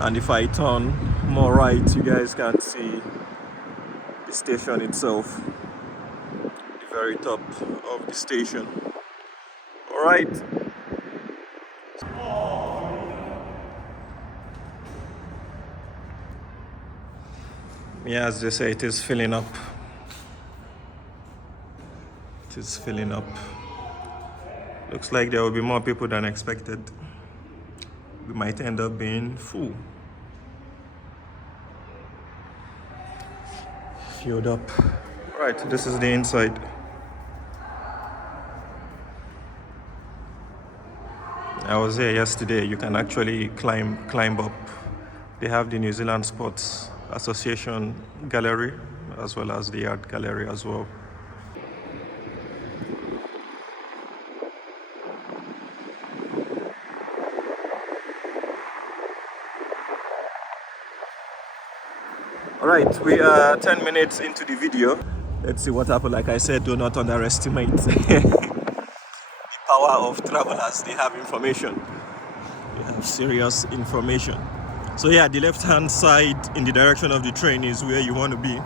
and if I turn more right, you guys can see the station itself, the very top of the station. All right. Yeah, as they say, it is filling up. It is filling up. Looks like there will be more people than expected. We might end up being full. Filled up. Right, this is the inside. I was there yesterday. You can actually climb up. They have the New Zealand Sports Association gallery as well as the art gallery as well. All right, we are 10 minutes into the video. Let's see what happened. Like I said, do not underestimate the power of travelers. They have information. They have serious information. So yeah, the left-hand side in the direction of the train is where you want to be.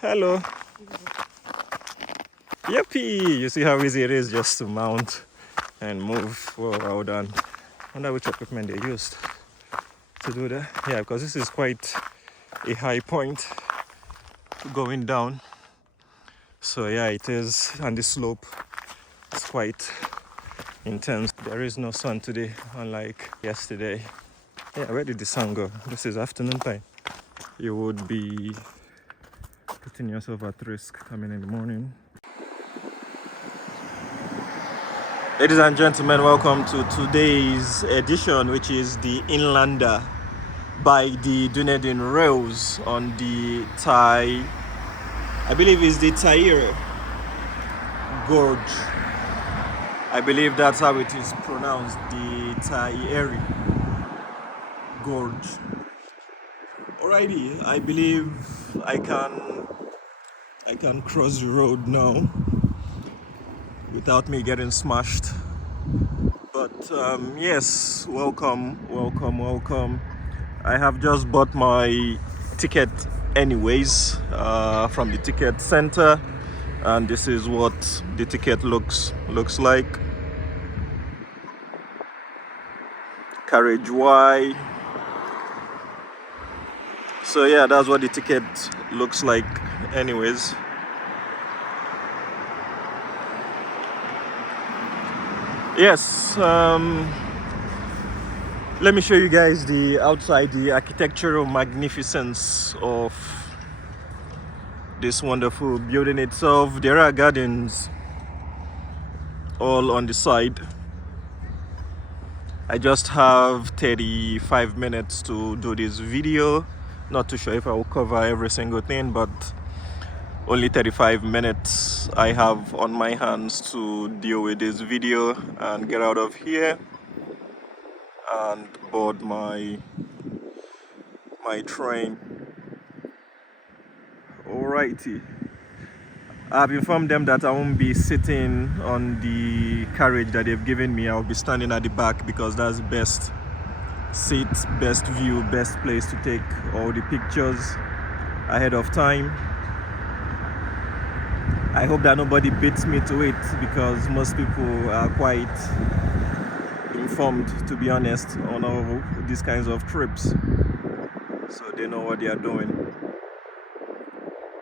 Hello. Yippee! You see how easy it is just to mount and move. Whoa, well done. I wonder which equipment they used to do that. Yeah, because this is quite a high point going down. So yeah, it is, and the slope is quite intense. There is no sun today, unlike yesterday. Yeah, where did the sun go? This is afternoon time. You would be putting yourself at risk coming in the morning. Ladies and gentlemen, welcome to today's edition, which is the Inlander by the Dunedin Rails on the I believe it's the Taire Gorge. I believe that's how it is pronounced, the Taire Gorge. Alrighty, I believe I can cross the road now without me getting smashed. But yes, welcome. I have just bought my ticket anyways from the ticket center, and this is what the ticket looks like. Carriage Y. So yeah, that's what the ticket looks like anyways. Yes, let me show you guys the outside, the architectural magnificence of this wonderful building itself. There are gardens all on the side. I just have 35 minutes to do this video. Not too sure if I will cover every single thing, but only 35 minutes I have on my hands to deal with this video and get out of here and board my train. Alrighty, I've informed them that I won't be sitting on the carriage that they've given me. I'll be standing at the back because that's the best seat, best view, best place to take all the pictures ahead of time. I hope that nobody beats me to it because most people are quite informed, to be honest, on all these kinds of trips, so they know what they are doing.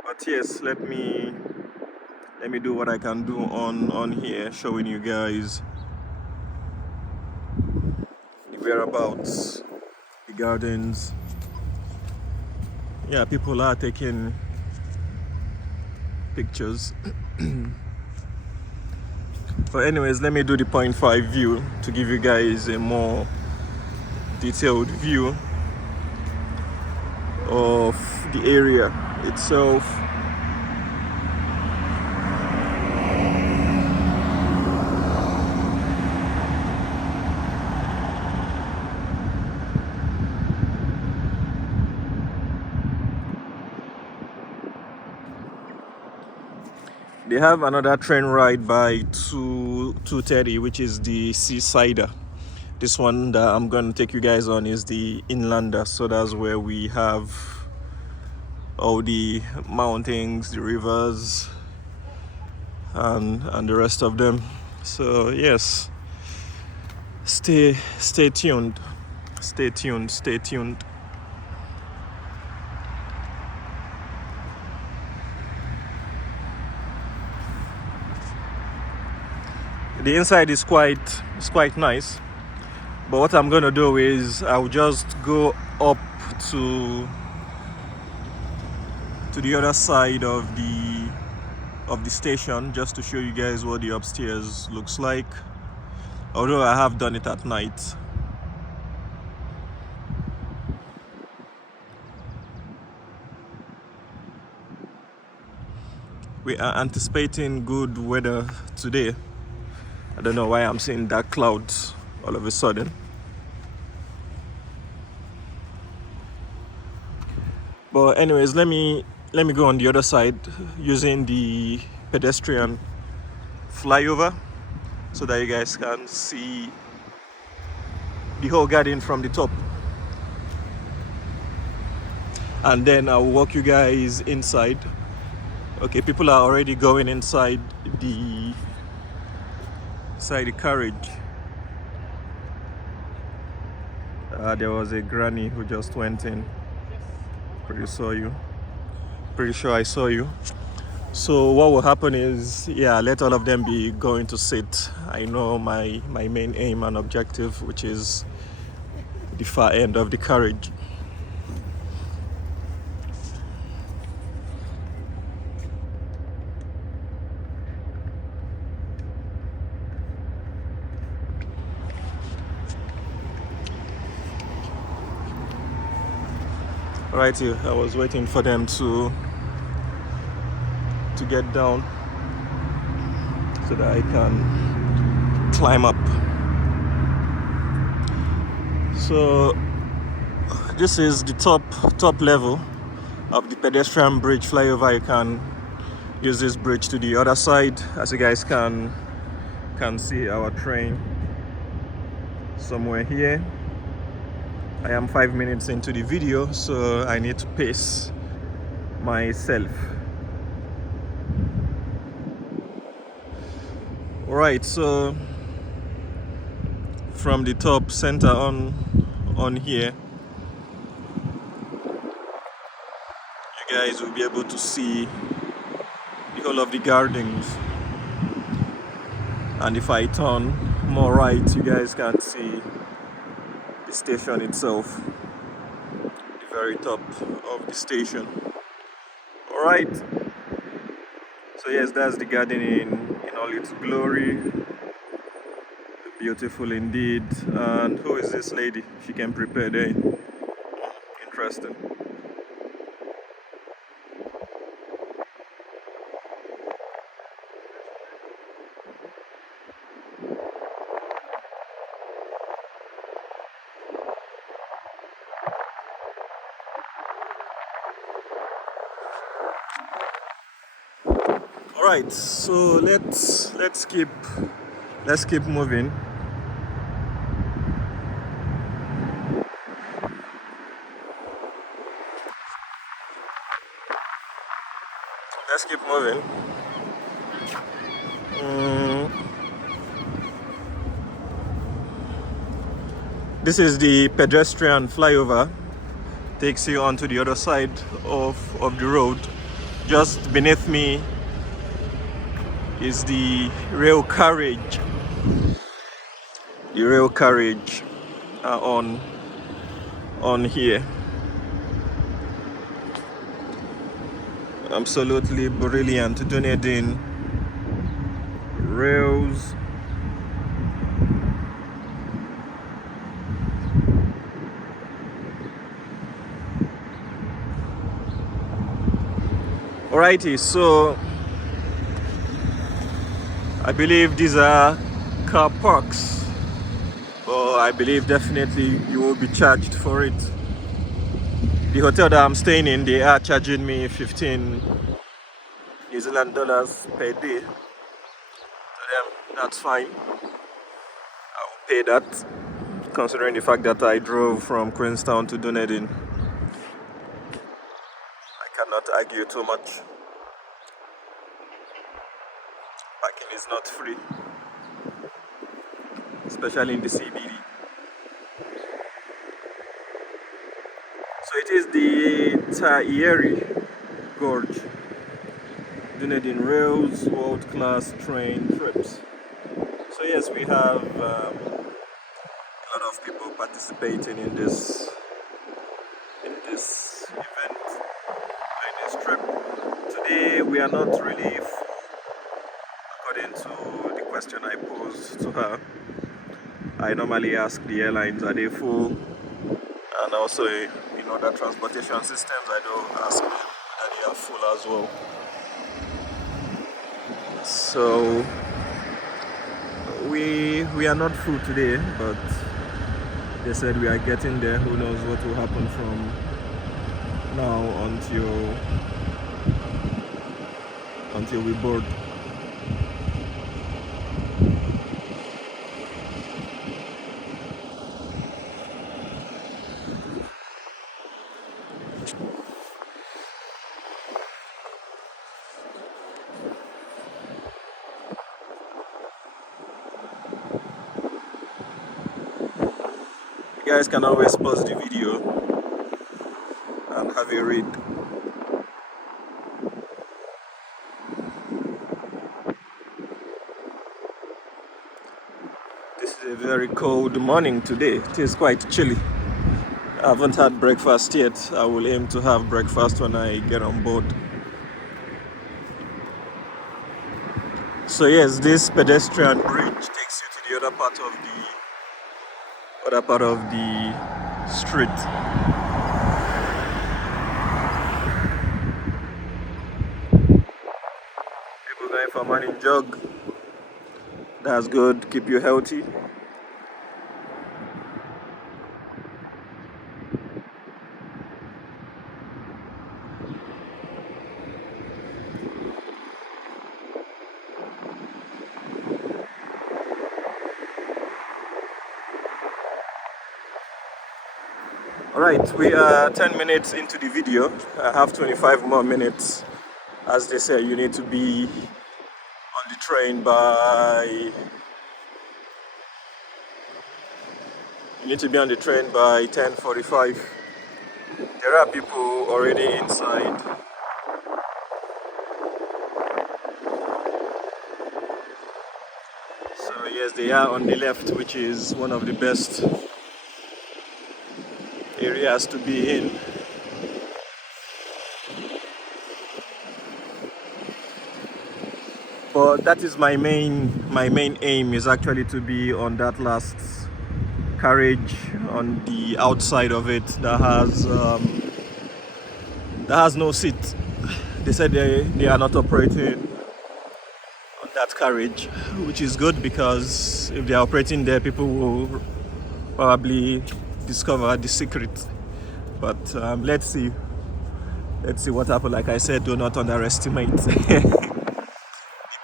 But yes, let me do what I can do on here, showing you guys the whereabouts, the gardens. Yeah, people are taking pictures. But anyways, let me do the 0.5 view to give you guys a more detailed view of the area itself. They have another train ride by 2:30, which is the seasider. This one that I'm going to take you guys on is the inlander, so that's where we have all the mountains, the rivers, and the rest of them. So yes, stay tuned, stay tuned. The inside is quite nice, but what I'm gonna do is I'll just go up to the other side of the station just to show you guys what the upstairs looks like, although I have done it at night. We are anticipating good weather today. I don't know why I'm seeing dark clouds all of a sudden. But anyways, let me go on the other side using the pedestrian flyover so that you guys can see the whole garden from the top. And then I'll walk you guys inside. Okay, people are already going inside the carriage. There was a granny who just went in. Pretty sure I saw you. So what will happen is, yeah, let all of them be going to sit. I know my main aim and objective, which is the far end of the carriage. Right here, I was waiting for them to get down so that I can climb up. So this is the top level of the pedestrian bridge flyover. You can use this bridge to the other side. As you guys can see our train somewhere here. I am 5 minutes into the video, so I need to pace myself. Alright, so from the top center on here, you guys will be able to see the whole of the gardens. And if I turn more right, you guys can see the station itself, the very top of the station. All right, so yes, that's the garden in all its glory. Beautiful indeed. And who is this lady? She can prepare there. Interesting. All right, so let's keep moving. Let's keep moving. This is the pedestrian flyover. Takes you onto the other side of the road. Just beneath me is the rail carriage. The rail carriage on here. Absolutely brilliant. Dunedin rails. Alrighty, so I believe these are car parks. Well, I believe definitely you will be charged for it. The hotel that I'm staying in, they are charging me 15 New Zealand dollars per day. To them, that's fine. I will pay that, considering the fact that I drove from Queenstown to Dunedin. I cannot argue too much. Parking is not free, especially in the CBD. So it is the Taieri Gorge, Dunedin Rail's world-class train trips. So yes, we have a lot of people participating in this event, in this trip. Today we are not really full, according to the question I posed to her. I normally ask the airlines, are they full? And also in other transportation systems, I do ask them that they are full as well. So we are not full today, but they said we are getting there. Who knows what will happen from now until we board. You guys can always pause the video and have a read. This is a very cold morning today. It is quite chilly. I haven't had breakfast yet. I will aim to have breakfast when I get on board. So yes, this pedestrian bridge takes you to the other part of the street. People going for morning jog. That's good. Keep you healthy. Alright, we are 10 minutes into the video. I have 25 more minutes. As they say, you need to be on the train by 10:45. There are people already inside. So yes, they are on the left, which is one of the best areas to be in. But that is my main aim is actually to be on that last carriage on the outside of it that has no seat. They said they are not operating on that carriage, which is good, because if they are operating there, people will probably discover the secret. But let's see what happens. Like I said, do not underestimate the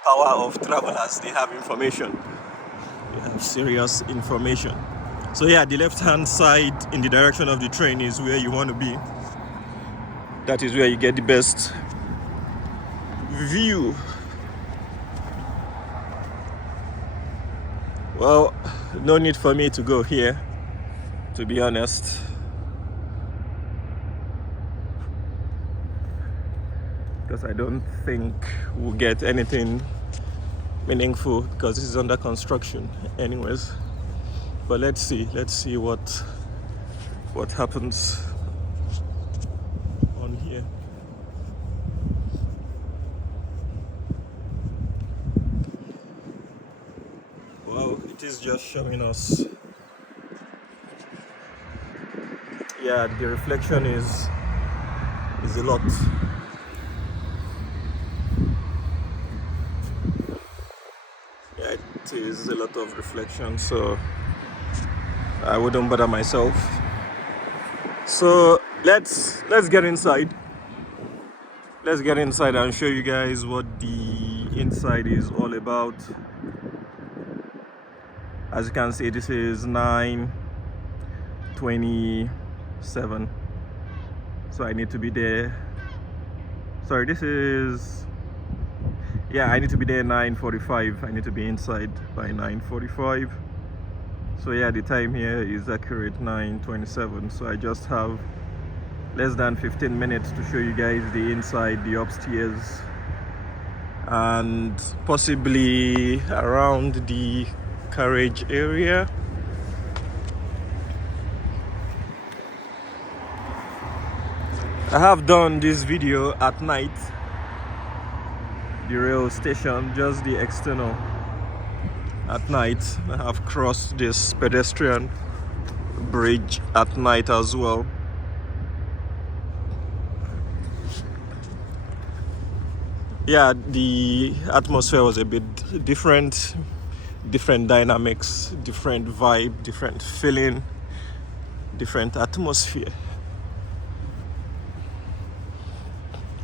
power of travelers. They have information. They have serious information. So yeah, the left hand side in the direction of the train is where you want to be. That is where you get the best view. Well, no need for me to go here, to be honest. Because I don't think we'll get anything meaningful, because this is under construction anyways. But let's see what happens on here. Well, it is just showing us, yeah, the reflection is a lot. sees a lot of reflection, so I wouldn't bother myself. So let's get inside. Let's get inside and show you guys what the inside is all about. As you can see, this is 9:27, so I need to be there. Sorry, this is, yeah, I need to be there 9:45. I need to be inside by 9:45. So yeah, the time here is accurate 9:27. So I just have less than 15 minutes to show you guys the inside, the upstairs, and possibly around the carriage area. I have done this video at night, the rail station, just the external at night. I have crossed this pedestrian bridge at night as well. Yeah, the atmosphere was a bit different dynamics, different vibe, different feeling, different atmosphere.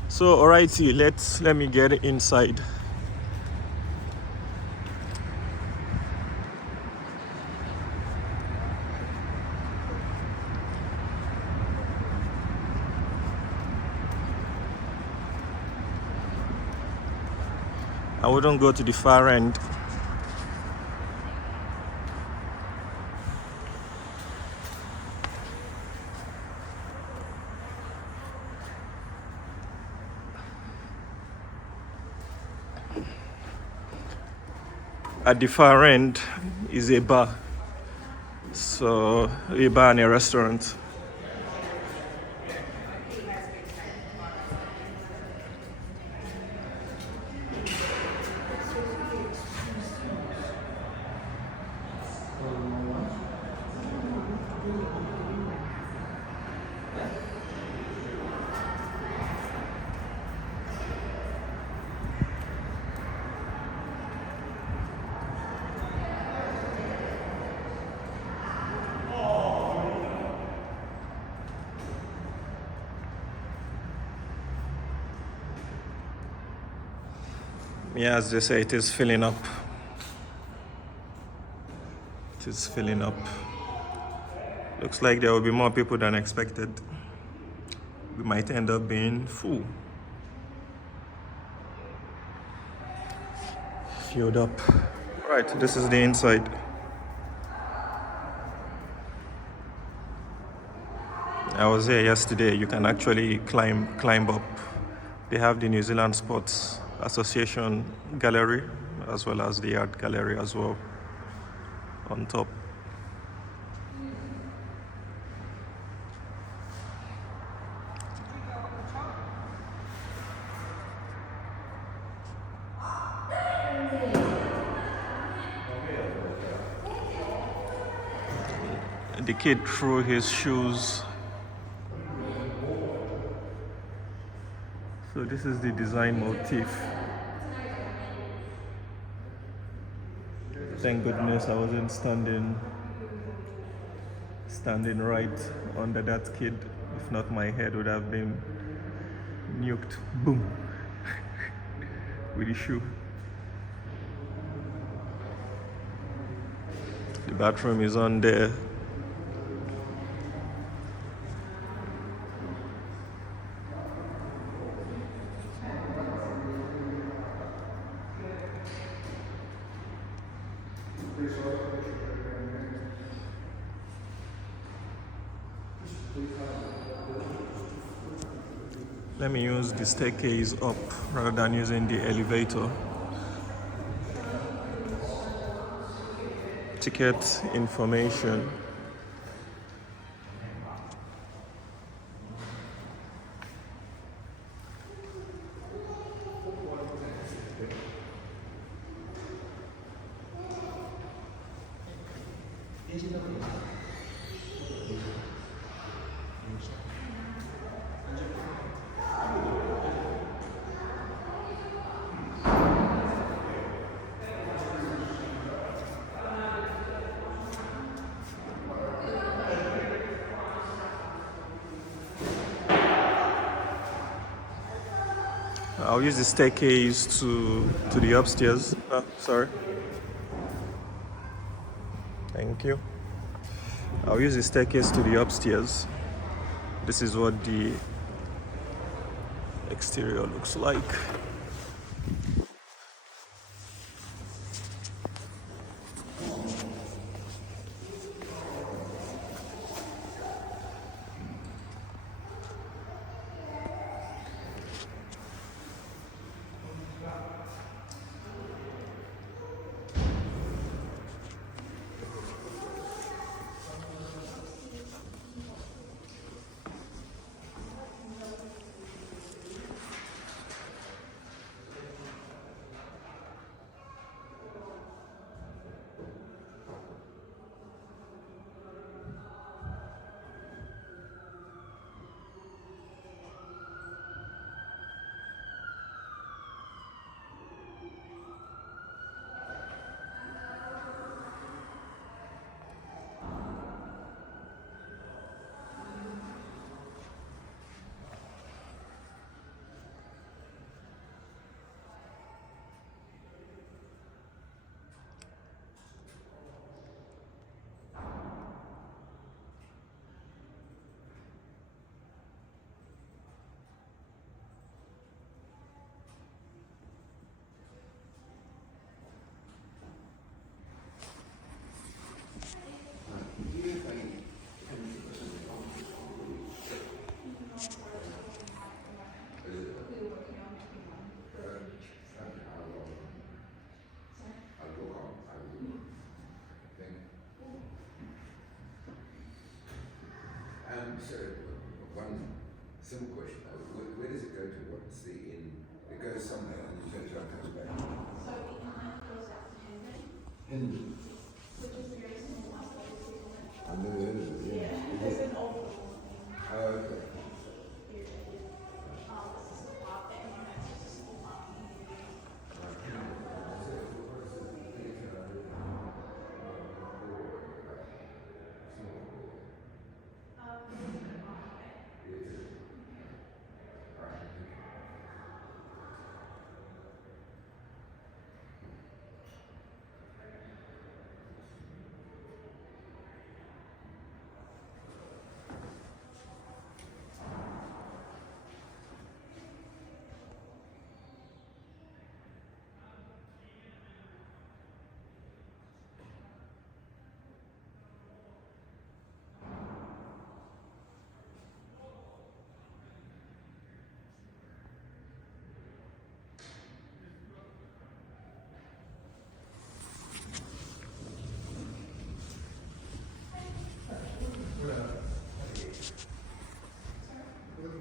So alrighty, let me get inside. I wouldn't go to the far end. At the far end is a bar, so a bar and a restaurant. Yeah, as they say, it is filling up. It is filling up. Looks like there will be more people than expected. We might end up being full. Filled up. Right, this is the inside. I was there yesterday. You can actually climb up. They have the New Zealand Sports Association gallery as well as the art gallery as well on top. The kid threw his shoes. So this is the design motif. Thank goodness I wasn't standing right under that kid. If not, my head would have been nuked. Boom. With the shoe. The bathroom is on there. Let me use the staircase up rather than using the elevator. Ticket information. I'll use the staircase to the upstairs. Sorry. Thank you. I'll use the staircase to the upstairs. This is what the exterior looks like. So, one simple question: where does it go to? What's the end? It goes somewhere, and then it comes back. So it goes out to Hendon. Which is very small. I've never heard of it. Yeah, it's an old one. Oh, okay.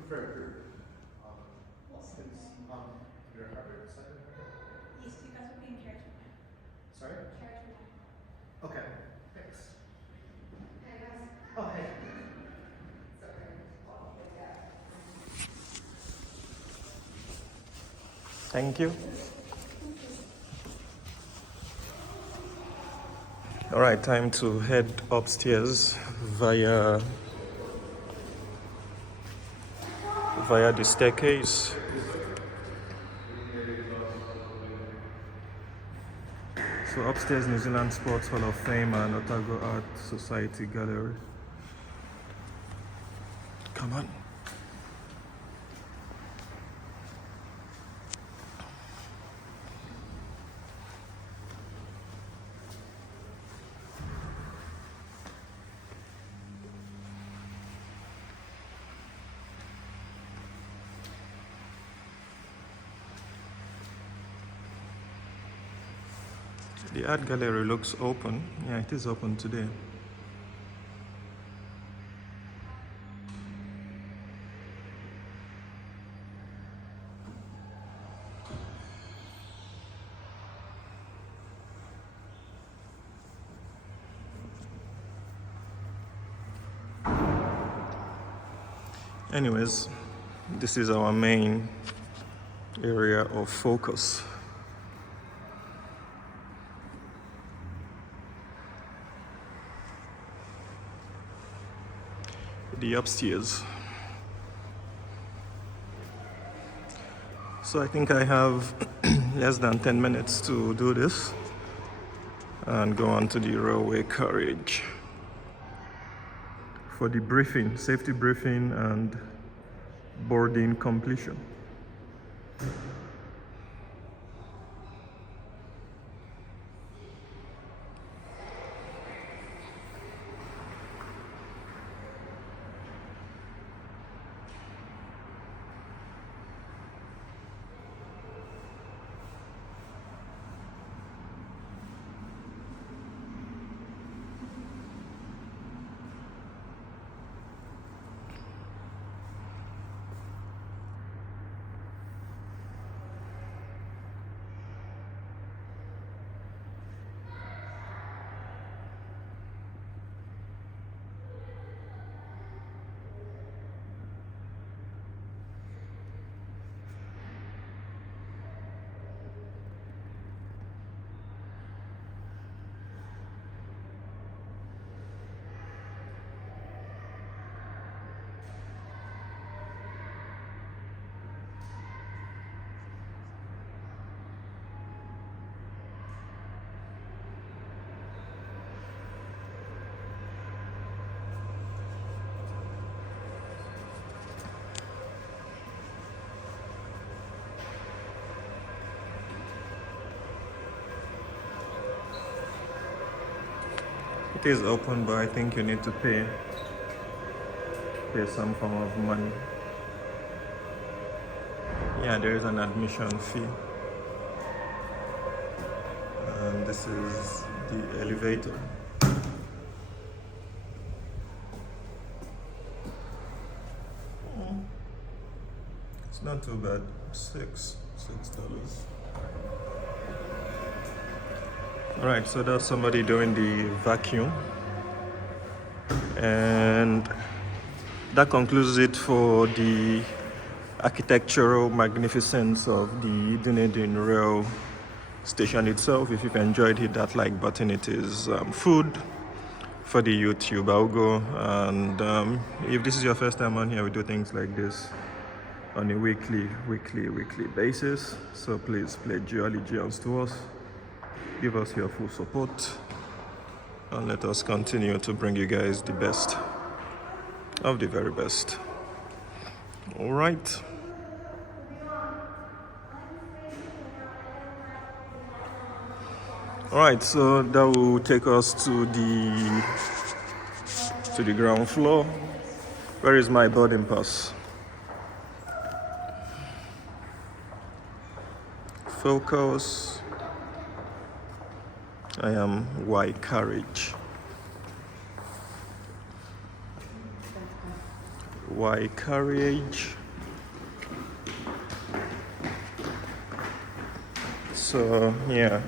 For a group, since your Harvard second. Yes, you guys will be in character. Sorry? Character. Okay, thanks. Hey guys. Oh, hey. Thank you. All right, time to head upstairs via the staircase. So upstairs, New Zealand Sports Hall of Fame and Otago Art Society Gallery. Come on. The art gallery looks open. Yeah, it is open today. Anyways, this is our main area of focus. The upstairs. So I think I have less than 10 minutes to do this and go on to the railway carriage for the briefing, safety briefing and boarding completion. It is open, but I think you need to pay some form of money. Yeah, there is an admission fee. And this is the elevator. It's not too bad. $6. Alright, so that's somebody doing the vacuum. And that concludes it for the architectural magnificence of the Dunedin rail station itself. If you've enjoyed, hit that like button. It is food for the YouTube algo. And if this is your first time on here, we do things like this on a weekly basis. So please pledge your allegiance to us. Give us your full support and let us continue to bring you guys the best of the very best. All right. All right, so that will take us to the ground floor. Where is my boarding pass? Focus. I am Y carriage. Y carriage. So yeah.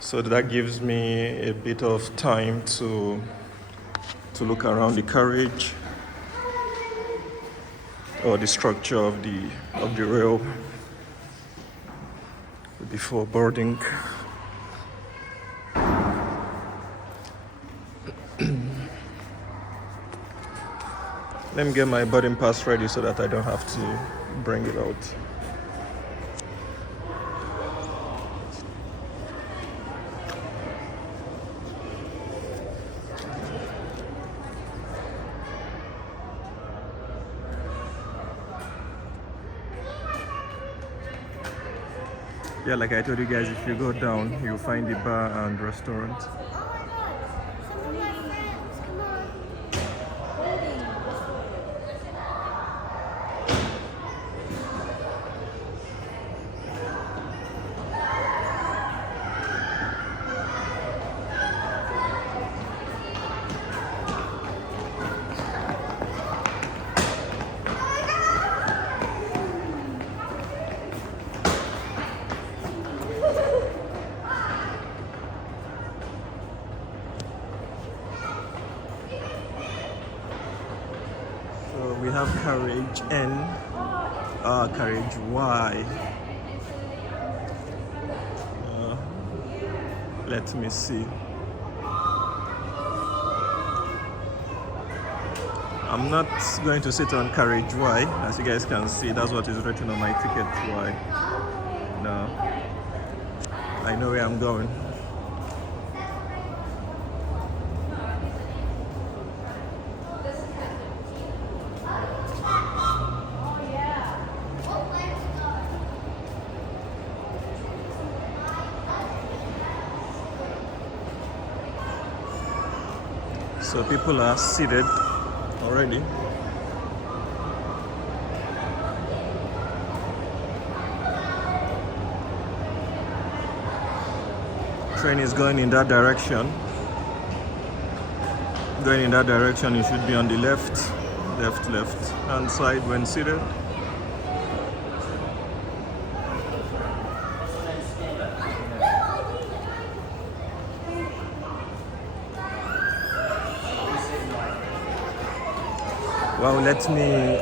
So that gives me a bit of time to look around the carriage or the structure of the rail before boarding. Let me get my boarding pass ready so that I don't have to bring it out. Yeah, like I told you guys, if you go down, you'll find the bar and restaurant. We have carriage N, carriage Y. Let me see. I'm not going to sit on carriage Y, as you guys can see. That's what is written on my ticket. Y. No, I know where I'm going. So people are seated already. Train is going in that direction. Going in that direction, you should be on the left hand side when seated. Well, let me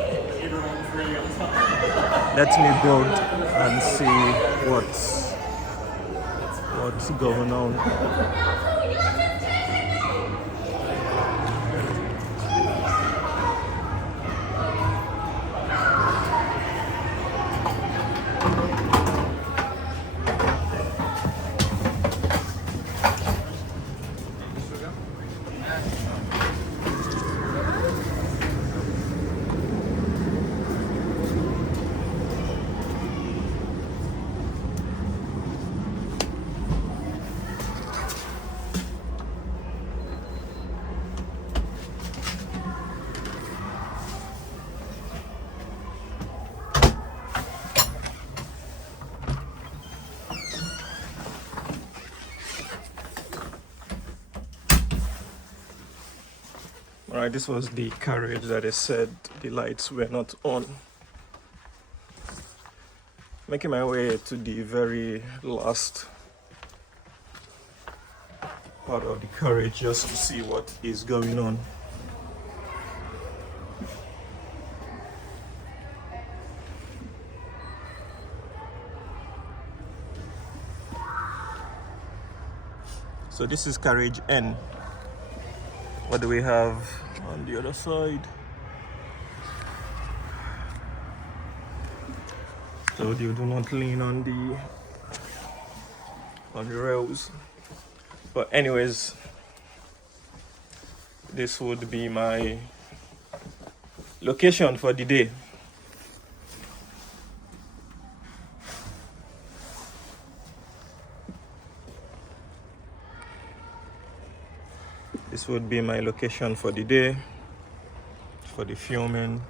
board and see what's going on. Alright, this was the carriage that I said the lights were not on. Making my way to the very last part of the carriage just to see what is going on. So this is carriage N. What do we have on the other side? So you do not lean on the rails. But anyways, this would be my location for the day. This would be my location for the day, for the filming.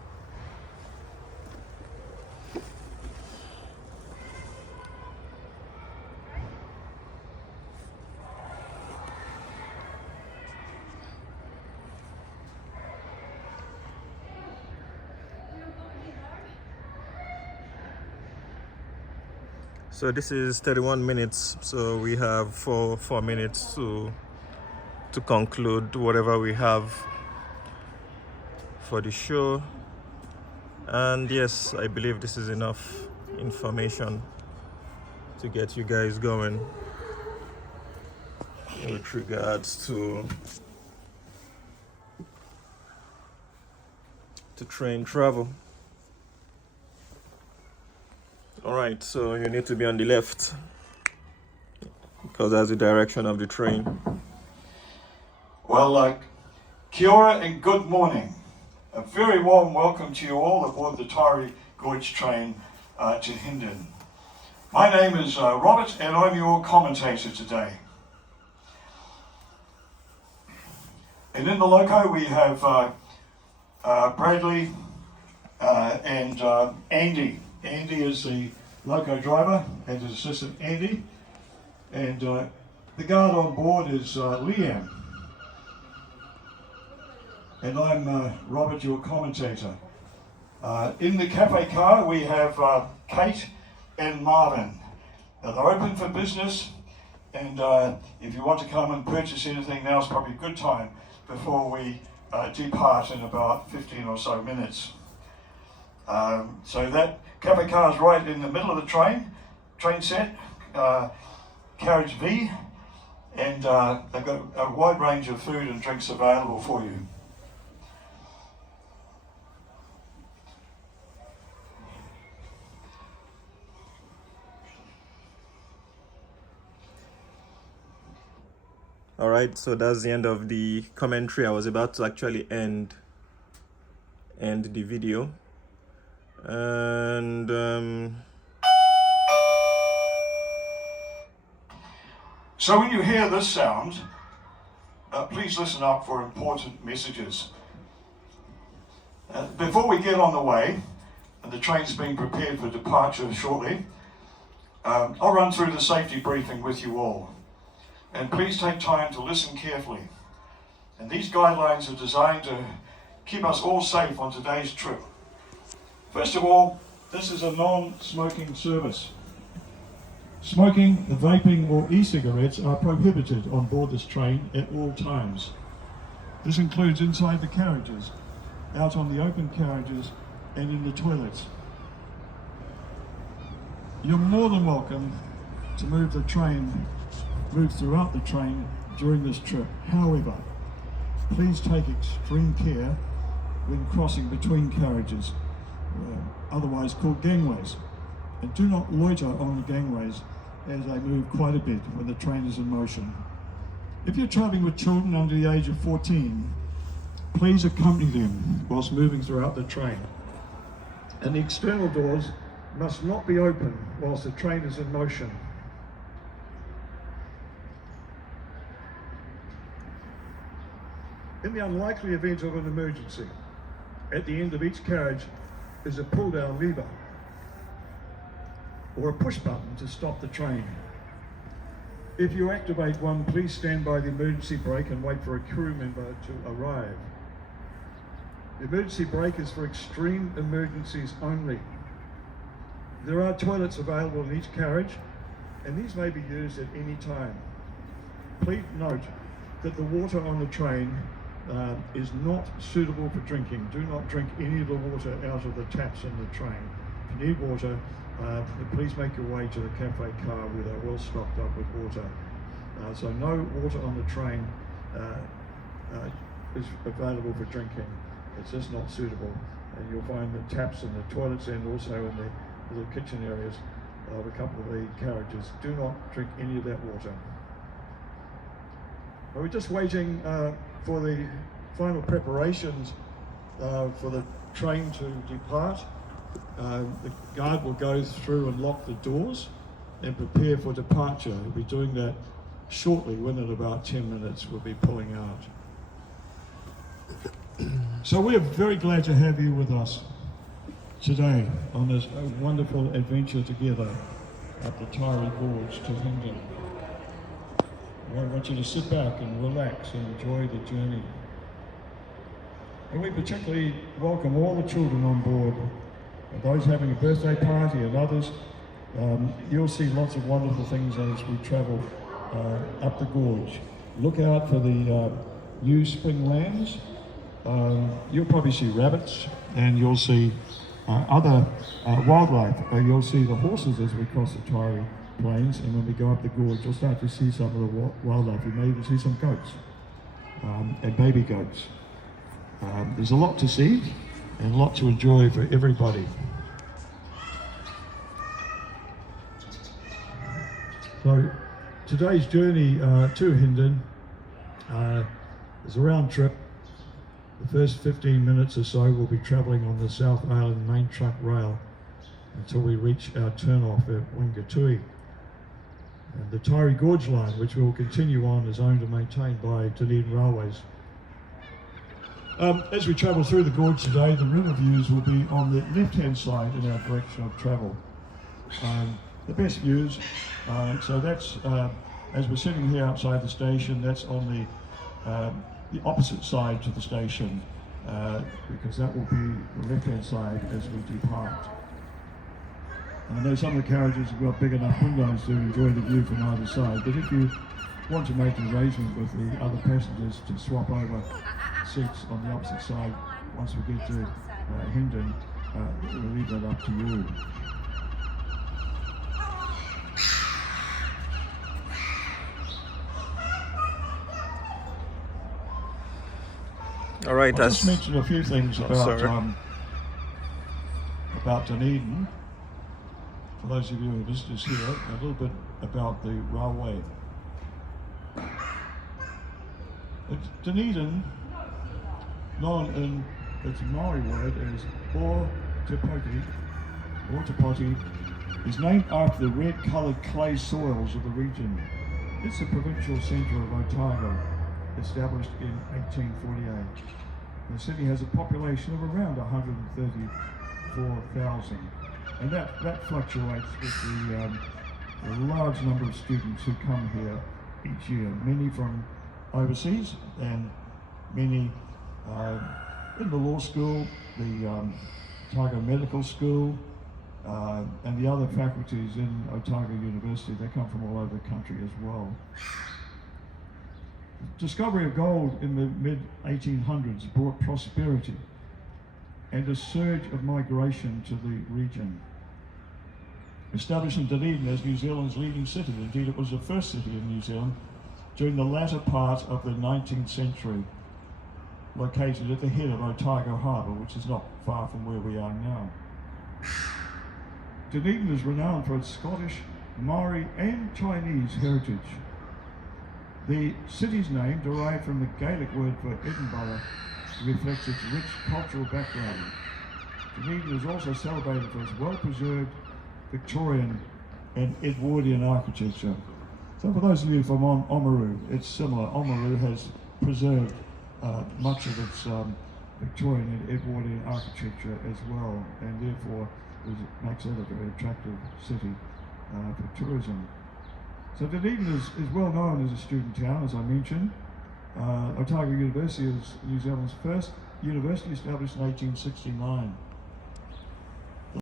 So this is 31 minutes, so we have 4 minutes to conclude whatever we have for the show. And yes, I believe this is enough information to get you guys going with regards to train travel. All right, so you need to be on the left because that's the direction of the train. Well, kia ora and good morning. A very warm welcome to you all aboard the Taieri Gorge train to Dunedin. My name is Robert and I'm your commentator today. And in the loco we have Bradley and Andy. Andy is the loco driver and his assistant Andy. And the guard on board is Liam. And I'm Robert, your commentator. In the cafe car we have Kate and Marvin. Now, they're open for business, and if you want to come and purchase anything, now's probably a good time before we depart in about 15 or so minutes. So that cafe car is right in the middle of the train set, carriage V, and they've got a wide range of food and drinks available for you. All right, so that's the end of the commentary. I was about to actually end the video, and so when you hear this sound, please listen up for important messages. Before we get on the way, and the train's being prepared for departure shortly, I'll run through the safety briefing with you all. And please take time to listen carefully. And these guidelines are designed to keep us all safe on today's trip. First of all, this is a non-smoking service. Smoking, vaping or e-cigarettes are prohibited on board this train at all times. This includes inside the carriages, out on the open carriages and in the toilets. You're more than welcome to move throughout the train during this trip. However, please take extreme care when crossing between carriages, otherwise called gangways, and do not loiter on the gangways as they move quite a bit when the train is in motion. If you're travelling with children under the age of 14, please accompany them whilst moving throughout the train. And the external doors must not be open whilst the train is in motion. In the unlikely event of an emergency, at the end of each carriage is a pull-down lever or a push button to stop the train. If you activate one, please stand by the emergency brake and wait for a crew member to arrive. The emergency brake is for extreme emergencies only. There are toilets available in each carriage, and these may be used at any time. Please note that the water on the train is not suitable for drinking. Do not drink any of the water out of the taps in the train. If you need water, please make your way to the cafe car where they're well stocked up with water. So no water on the train is available for drinking. It's just not suitable. And you'll find the taps in the toilets and also in the little kitchen areas of a couple of the carriages. Do not drink any of that water. We're just waiting for the final preparations for the train to depart. The guard will go through and lock the doors and prepare for departure. We'll be doing that shortly. Within about 10 minutes we'll be pulling out. So we're very glad to have you with us today on this wonderful adventure together up the Tyree Gorge to Dunedin. I want you to sit back and relax and enjoy the journey. And we particularly welcome all the children on board, those having a birthday party and others. You'll see lots of wonderful things as we travel up the gorge. Look out for the new spring lambs. You'll probably see rabbits, and you'll see other wildlife. You'll see the horses as we cross the Tyree Plains, and when we go up the gorge, you'll start to see some of the wildlife. You may even see some goats and baby goats. There's a lot to see and a lot to enjoy for everybody. So today's journey to Dunedin is a round trip. The first 15 minutes or so we'll be travelling on the South Island main truck rail until we reach our turn-off at Wingatui. And the Tyree Gorge line, which we will continue on, is owned and maintained by Dunedin Railways. As we travel through the gorge today, the river views will be on the left-hand side in our direction of travel. The best views, so that's, as we're sitting here outside the station, that's on the opposite side to the station, because that will be the left-hand side as we depart. And I know some of the carriages have got big enough windows to enjoy the view from either side, but if you want to make an arrangement with the other passengers to swap over seats on the opposite side once we get to Dunedin, we'll leave that up to you. all right, I'll just mention a few things about Dunedin. For those of you who are visitors here, a little bit about the railway. Dunedin, known in its Maori word as Ortapoti, is named after the red-coloured clay soils of the region. It's the provincial centre of Otago, established in 1848. The city has a population of around 134,000, and that fluctuates with the large number of students who come here each year, many from overseas and many in the law school, the Otago Medical School, and the other faculties in Otago University. They come from all over the country as well. The discovery of gold in the mid-1800s brought prosperity and a surge of migration to the region. Establishing Dunedin as New Zealand's leading city, indeed it was the first city in New Zealand during the latter part of the 19th century, located at the head of Otago Harbour, which is not far from where we are now. Dunedin is renowned for its Scottish, Maori and Chinese heritage. The city's name, derived from the Gaelic word for Edinburgh, reflects its rich cultural background. Dunedin is also celebrated for its well-preserved Victorian and Edwardian architecture. So for those of you from Oamaru, it's similar. Oamaru has preserved much of its Victorian and Edwardian architecture as well, and therefore makes it a very attractive city for tourism. So Dunedin is well known as a student town, as I mentioned. Otago University is New Zealand's first university, established in 1869.